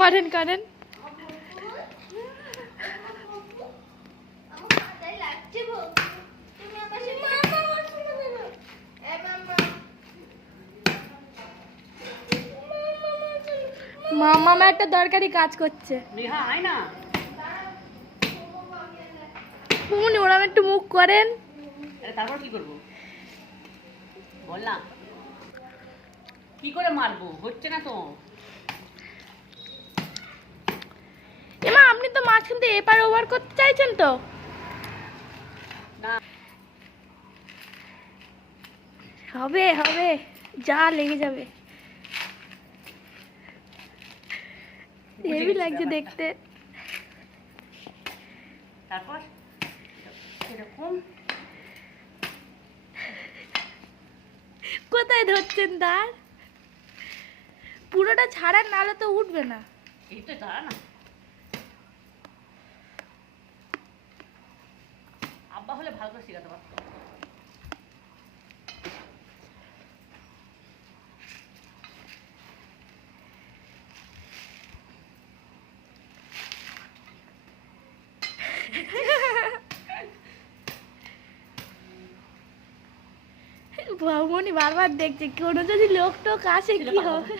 করেন করেন। মামা একটা দরকারি কাজ করছে। পুমনি ওরম একটু মুখ করেন। তারপর কি করবো বল না, কি করে মারবো, হচ্ছে না তো। এমা আপনি তো মাঝখান দিয়ে এপার ওভার করতে চাইছেন তো না, হবে হবে, যা লেগে যাবে। হেভি লাগছে দেখতে। তারপর এরকম কোথায় ধরছেন তার? পুরোটা ছাড়ার, নালে তো উঠবে না। এই তো দাঁড়া না, আব্বা হলে ভালো করে শেখাতে পারতো। ভগবানি বারবার দেখছে কোনো যদি লোক টোক আসে কি হবে।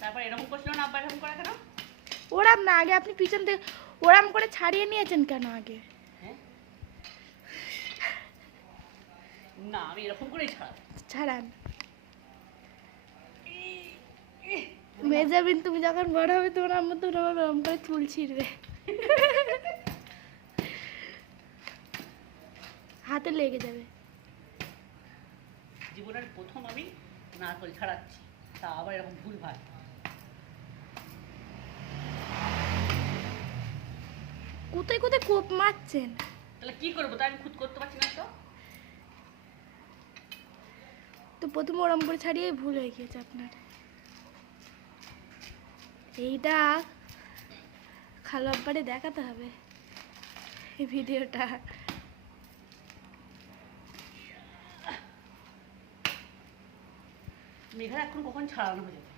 তারপর এরকম করছিল না আব্বা, এরকম করে কেন? ওরাম না, আগে আপনি পিছন থেকে ওরাম করে ছাড়িয়ে নিয়েছেন কেন আগে? হ্যাঁ না, আমি এরকম করেই ছাড়ান। মেজাবিন তুমি যখন বড় হবে তোমার আম্মু তো ওরম করে চুল ছিঁড়বে, হাতে লেগে যাবে। জীবনের প্রথম আমি নারকল ছাড়াচ্ছি, তা আবার এরকম ভুল ভাল। কোথায় কোথায় কোপ মারছেন? তাহলে কি করবো, তাই আমি খুদ করতে পারছি না তো। তো প্রথমে ওরম করে ছাড়িয়ে ভুল হয়ে গিয়েছে আপনার। এইটা খালো আব্বারে দেখাতে হবে এই ভিডিওটা। মেঘার এখন কখন ছাড়ানো হয়ে যাবে।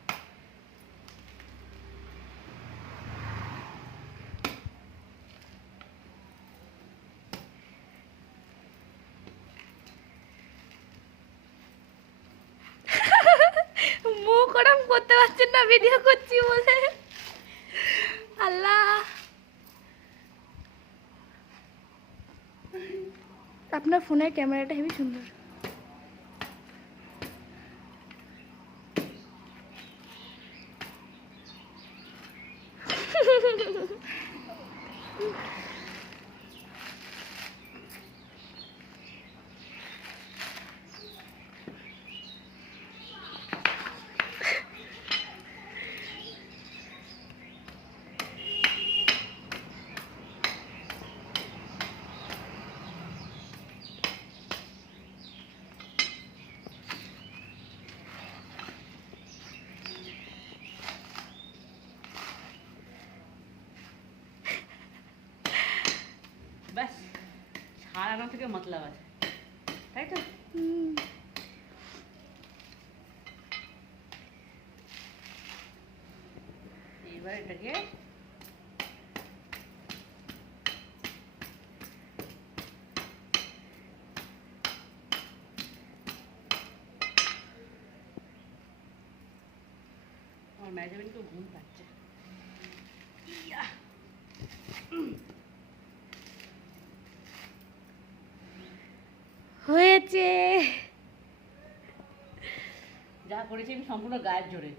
মুখ ওরম করতে পারছেন না ভিডিও করছি বলে। আল্লাহ, আপনার ফোনের ক্যামেরাটা হেবি সুন্দর। ব্যাস, ছাড়ানো থেকে মতলব আছে, তাই তো। এবার এটাকে আমার মেজাবিনকে ঘুম পাচ্ছে। হয়েছে। যা করেছি আমি সম্পূর্ণ গায়ের জোরে।